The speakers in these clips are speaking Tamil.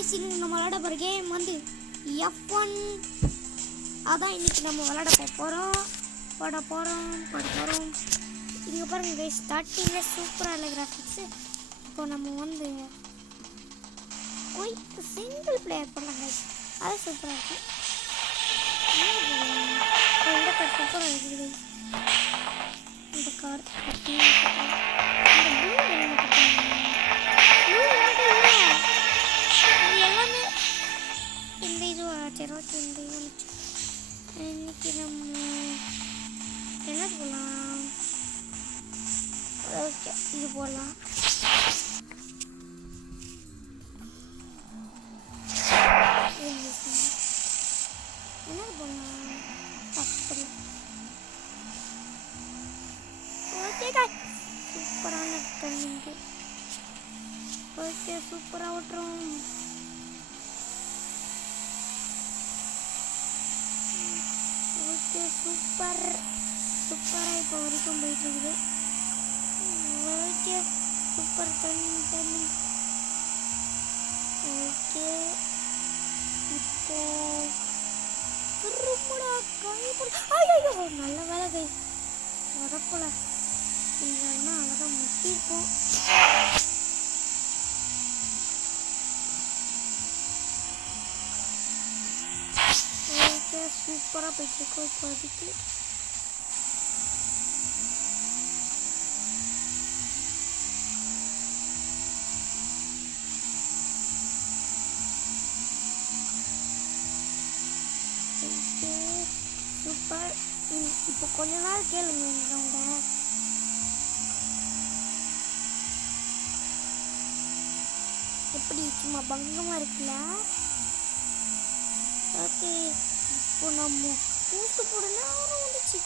गाइस இன்னைக்கு நம்ம விளையாட போற கேம் வந்து F1 அதான் இன்னைக்கு நம்ம விளையாட போறோம் இதுக்கு பாருங்க गाइस ஸ்டார்டிங்ல சூப்பரா இல்ல கிராபிக்ஸ் இப்போ நம்ம வந்து குயிக் சிங்கிள் பிளேயர் பண்ணலாம் गाइस அது சூப்பரா இருக்கு இந்த கார் சூப்பரா இருக்கு गाइस இந்த கார் இன்னைக்கு நம்ம என்ன போகலாம் ஓகே இது போகலாம் என்ன போகலாம் ஓகே சூப்பரான ட்ரெண்டிங் ஓகே சூப்பராக ஓட்டுறோம் சூப்பராக இப்போ வரைக்கும் போயிட்டுருக்குது ஓகே சூப்பர் தண்ணி ஓகே இப்போ திரும்படா ஐயோ நல்ல வேலை கை வரப்போல இல்லைன்னா அழகாக முட்டிருப்போம் ஓகே சூப்பராக போயிட்டுருக்கோம் இப்போதைக்கு சூப்பர் இப்போ கொஞ்ச நாள் கேளுங்க அவங்க எப்படி சும்மா பங்கமாக இருக்குல்ல ஓகே இப்போ நம்ம பூஸ்ட் போட நேரம் வந்துச்சு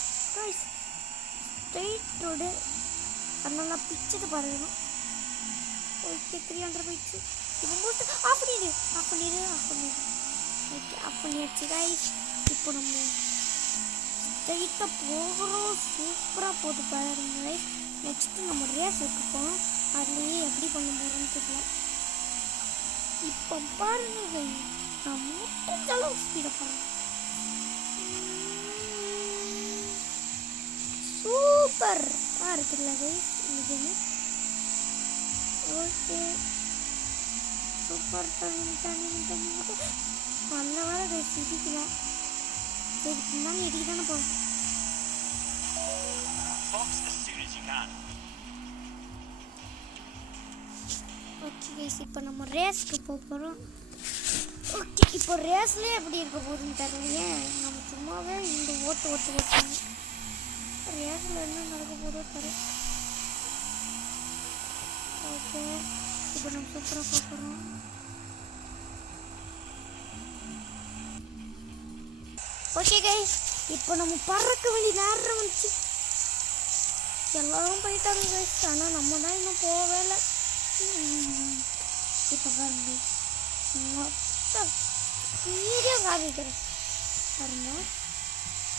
ஸ்ட்ரெயிட் ரோடு அதனால பிச்சுட்டு பாருங்க ஓகே 300 போயிடுச்சு இப்போ பூஸ்ட் ஆஃப் பண்ணிடு ஓகே ஆஃப் பண்ணியாச்சு கைஸ் இப்போ நம்ம ஸ்ட்ரெயிட்டாக போகிறோம் சூப்பராக போட்டு பாருங்க கைஸ் நெக்ஸ்ட்டு நம்ம ரேஸ் வைக்கப்போம் அதுலேயே எப்படி பண்ண போகிறோம்னு தெரியல இப்போ பாருங்க நான் முடிஞ்ச அளவு ஸ்பீடாக போகிறேன் சூப்பராக இருக்குல்ல கைஸ் இந்த கேமு ஓகே சூப்பர் தண்ணி நல்ல வேலை கைஸ் இடிக்கல சரி பின்னாடி இடிக்க தானே போகிறோம் ஓகே கைஸ் இப்போ நம்ம ரேஸ்க்கு போகிறோம் ஓகே இப்போ ரேஸ்லேயே எப்படி இருக்க போகுதுன்னு தெரியலையே நம்ம சும்மாவே இந்த ஓட்டுவோம் ரேஸில் என்ன நடக்க போதோ தெரியல ஓகே இப்போ நம்ம சூப்பராக பார்க்குறோம் ஓகே கைஸ் இப்போ நம்ம பறக்க வேண்டிய நேரம் வந்துச்சு எல்லாரும் போயிட்டாங்க கைஸ் ஆனால் நம்ம தான் இன்னும் போகவே இல்லை இப்போ பாருங்க மொத்தம் வீடியோ காமிக்கிறேன் பாருங்க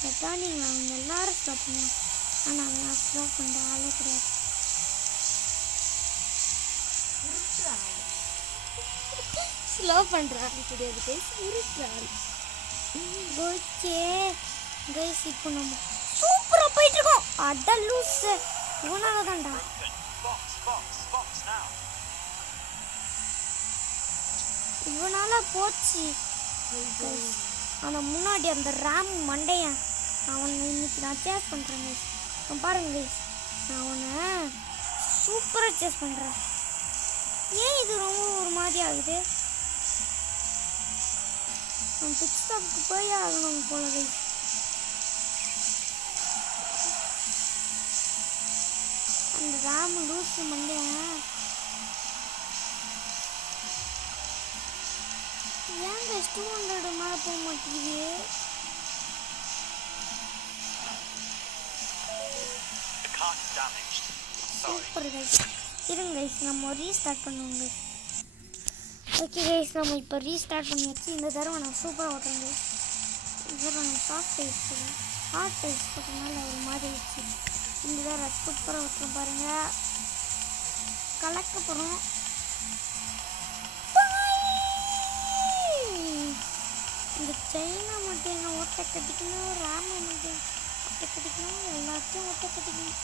கேட்டால் நீங்கள் அவங்க எல்லாரும் ஸ்டாப் பண்ணுவோம் ஆனால் நான் ஸ்டாப் பண்ணுற ஆளே கிடையாது ஸ்லோ பண்ணுற ஆள் கிடையாது கைஸ் இருக்கிறாள் ஓகே கைஸ் இப்போ நம்ம சூப்பராக போயிட்டு இருக்கோம் அட லூஸ் இவனால தான்டா இவனால போச்சு ஆனால் முன்னாடி அந்த ரேம் மண்டையன் அவனை இன்னைக்கு நான் சேஸ் பண்ணுறேன் கைஸ் பாருங்க கைஸ் நான் அவனை சூப்பராக சேஸ் பண்ணுறேன் ஏன் இது ரொம்ப ஒரு மாதிரி ஆகுது நான் பிக் ஸ்டாப்புக்கு போய் ஆகணும் போல கைஸ் அந்த ராம லூசு மண்டையன் ஏன் கைஸ் 200 மேலே போக மாட்டேங்குது சூப்பர் கைஸ் இருங்க கைஸ் நம்ம ரீஸ்டார்ட் பண்ணுவோம் கைஸ் ஓகே கைஸ் நம்ம இப்போ ரீஸ்டார்ட் பண்ணியாச்சு இந்த தடவை நான் சூப்பராக ஓட்டுறேன் கைஸ் இந்த தடவை நம்ம சாஃப்ட் டைஸ் போடுறோம் ஹார்ட் டைஸ் போட்டனால ஒரு மாதிரி வச்சு இந்த தடவை சூப்பராக ஓட்டுறோம் பாருங்கள் கலக்க போகிறோம் கட்டிக்கணும், ரேம் ஒட்டை கட்டிக்கணும், எல்லாத்தையும் ஒட்டை கட்டிக்கணும்.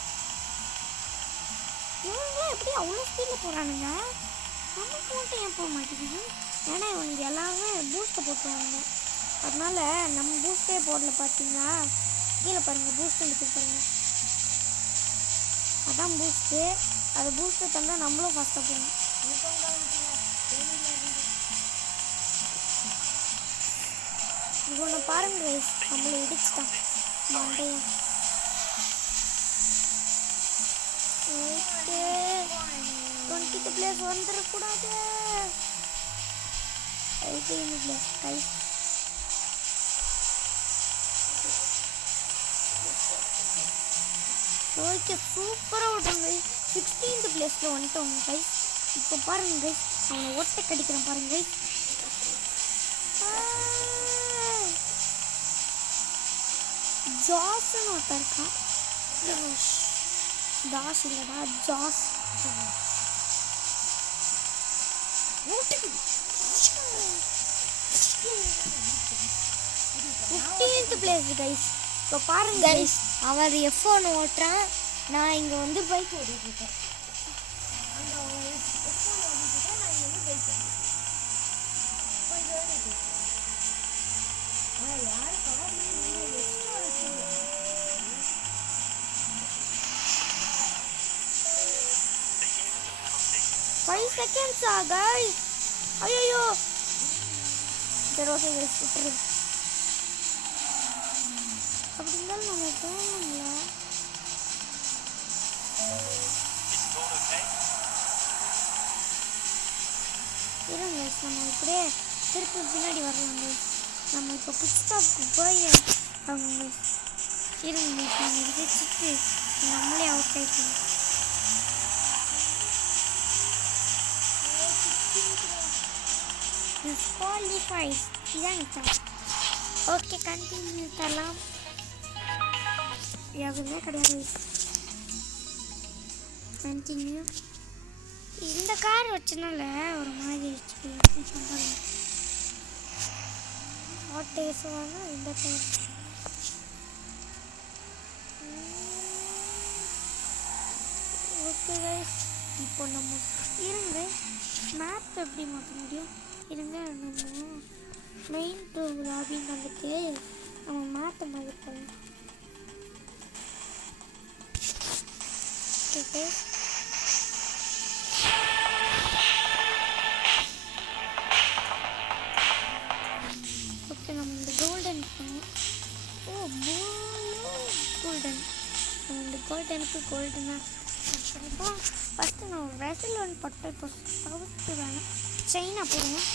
இவங்களாம் எப்படி அவ்வளோ ஸ்பீடில் போகிறானுங்க? நமக்கு மட்டும் ஏன் போக மாட்டேங்குது? ஏன்னா இவனுக்கு எல்லாமே பூஸ்ட்டை போட்டுருவாங்க. அதனால நம்ம பூஸ்டே போடல. பார்த்தீங்களா கீழே பாருங்கள், பூஸ்ட் எடுத்து பாருங்கள். அதான் பூஸ்ட்டு. அது பூஸ்ட்டை தந்தால் நம்மளும் ஃபாஸ்ட்டாக போகணும். இவனை பாருங்க கைஸ், நம்மளை இடிச்சுட்டான் மண்டையன். ஓகே 20th பிளேஸ் வந்துடக்கூடாது. 18th place guys. ஓகே சூப்பராக விட்றோம் கைஸ். 16th பிளேஸில் வந்துட்டோம் கைஸ். இப்போ பாருங்க கைஸ், அவனை ஒட்டை கடிக்கிறான் பாருங்க கைஸ். ஜாஸ்ன்னு ஒருத்தர் இருக்கான். தாஸ் இல்லைடா, ஜாஸ். 15th place guys. இப்போ பாருங்க கைஸ், அவர் F1 ஓட்டுறான், நான் இங்கே வந்து பைக் ஓட்டிட்டு இருக்கேன். Five seconds guys. ஐயோ சரி ஓகே கைஸ் விட்டுரு. அப்படி இருந்தாலும் நம்ம போகணும்ல. இருங்க கைஸ், நம்ம இப்படியே திருப்பி பின்னாடி வரலாம் கைஸ். நம்ம இப்போ பிட் ஸ்டாப்க்கு போய் அவங்க இருங்க கைஸ், நம்ம இடிச்சிட்டு நம்மளே அவுட் ஆகிட்டோம். Disqualified. இதான் ஓகே கண்டினியூ தரலாம். எதுவுமே கிடையாது. கண்டினியூ. இந்த கார் வச்சனால ஒரு மாதிரி பேசுவாங்க. இந்த கார் ஓகே கைஸ். இப்போ நம்ம இருங்க மேப் எப்படி மாற்ற முடியும்? இருங்க நம்ம மெயின் டூ லாபின்னு வந்துட்டு நம்ம மேப்பை மாற்றிப்போம். ஓகே ஓகே நம்ம இந்த கோல்டன் போனோம். ஓ கோல்டன், நம்ம இந்த கோல்டனாக ஃபஸ்ட்டு நான் ரெசில் ஒன் பட்டை இப்போ தவிர்த்து வேணும். சைனா போடுவோம்.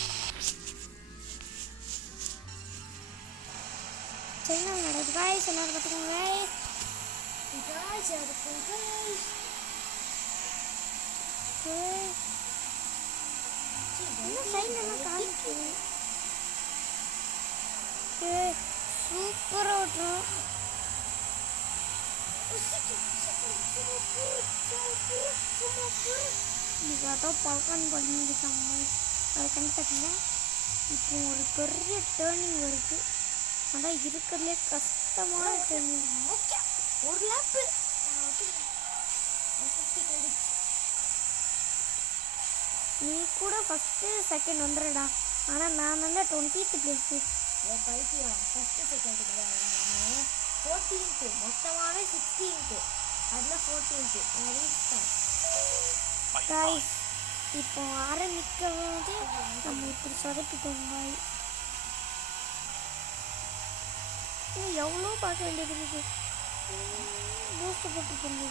சைனா நடக்குது காய்ஸ், எல்லாரும் பார்த்துக்கோங்க காய்ஸ். இன்னும் சைனெல்லாம் காமிக்கிறேன். சூப்பராக விட்டுரும். அதான் பழக்கம் பண்ணிருக்காங்க. அதை கண்டுக்காங்க. இப்போ ஒரு பெரிய டேர்னிங் வருது. அதான் இருக்கிறதுலே கஷ்டமான டேர்னிங். ஓகே ஒரு லேப்பு நீ கூட ஃபஸ்ட்டு செகண்ட் வந்துடுடா. ஆனால் நான் வந்து 20th பிளேஸு. பைத்தியம் ஃபஸ்ட்டு செகண்ட் கிடையாது, 14th. மொத்தமாகவே 16th, அதில் 14th. காய்ஸ் இப்போ ஆரம்பிக்கும் போது நம்ம இப்படி சொதப்பிட்டோம் காய்ஸ். இன்னும் எவ்வளோ பார்க்க வேண்டியது இருக்குது. பூஸ்ட் போட்டுக்கோங்க.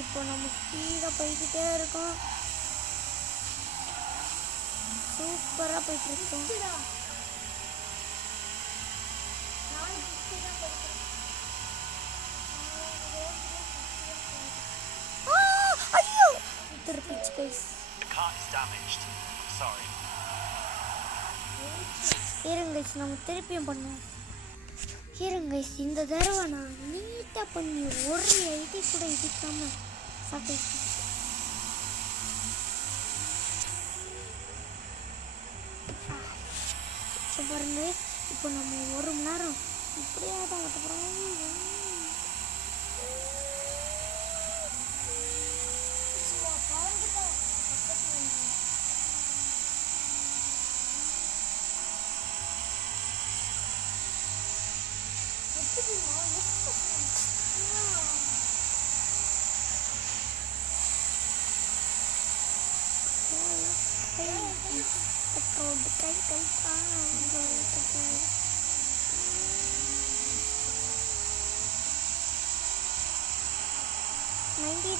இப்போ நம்ம ஸ்பீடாக போய்கிட்டே இருக்கோம். சூப்பராக போயிட்டு இருக்கோம். ஐயோ திருப்பிச்சு guys. The car is damaged. I'm sorry. இருங்க guys, நம்ம திருப்பியும் பண்ணுவோம். இருங்க guys, இந்த தடவை நான் நீட்டாக பண்ணி ஒரு ஐடி கூட இடிக்காம சாப்பிட்டு பாருங்க guys, இப்போ நம்ம 1 மணி நேரம் இப்படியே தான் கட்டுறோம்.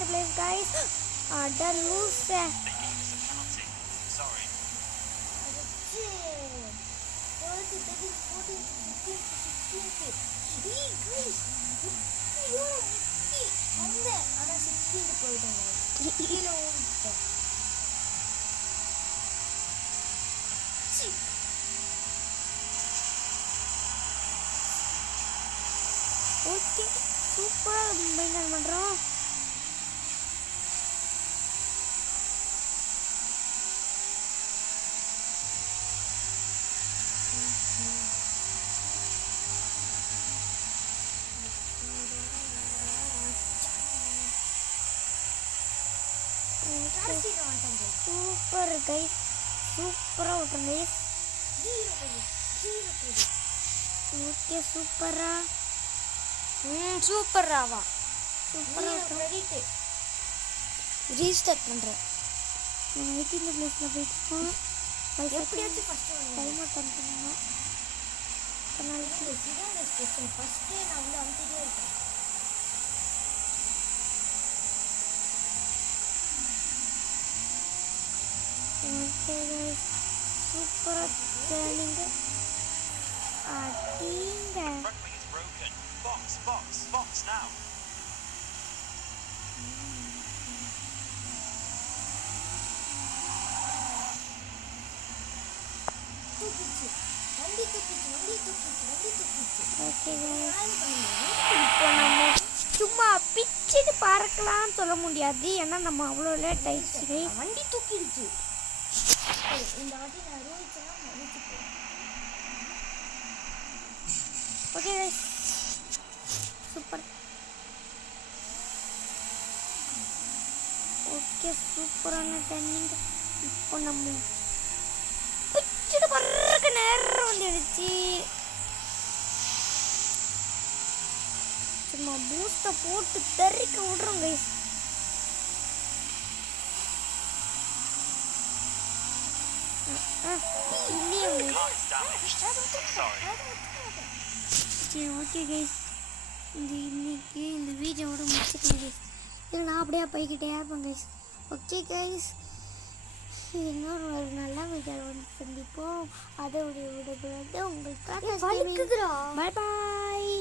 The place guys, done loose. They gave us a penalty. Sorry. 12, 13, 14, 15, 16. Hey guys, you're on there. Ana 16 போயிட்டாங்க. கீழ ஓடிட்டேன். ஓகே, சூப்பரா மெயின்டைன் பண்றோம். சூப்பர் கைஸ், சூப்பரா ஓட்டுறோம் கைஸ். ஓகே சூப்பரா, சூப்பராவா சூப்பரா ரீஸ்டார்ட் பண்றேன். நம்ம வெயிட்டிங் பிளேஸ்ல போயிட்டோம். எப்படியாச்சும் ஃபர்ஸ்ட் டைம் அவுட் பண்ணணும். ஃபர்ஸ்ட் நான் வந்து அமுத்திட்டே இருக்கேன். ஓகே கைஸ், சூப்பரா ட்ரைனிங் அடிங்க. Front wing is broken. Box, box, box now. Okay guys, இப்போ நம்ம சும்மா பிச்சுட்டு பறக்கலாம்னு சொல்ல முடியாது, ஏன்னா நம்ம அவ்வளோ லேட் ஆயிடுச்சு கைஸ். வண்டி தூக்கிடுச்சு. இந்த வாட்டி நான் ரூல்ஸ் எல்லாம் மதிச்சுப்பேன். Okay guys, super. ஓகே சூப்பரான டர்னிங். இப்போ நம்ம பிச்சுட்டு பறக்க நேரம் வந்துடுச்சு. சும்மா பூஸ்ட்டை போட்டு தெறிக்க விடுறோம் கைஸ். இல்லையே Car is damaged. Sorry. சரி ஓகே கைஸ், இன்னைக்கு இந்த வீடியோவோட முடிச்சுக்கலாம் கைஸ். இல்லை நான் அப்படியே போய்கிட்டே இருப்பேன் கைஸ். ஓகே கைஸ், இன்னொரு ஒரு நல்ல வீடியோ வந்து சந்திப்போம். அதை விட உங்களுக்கு பை பாய்.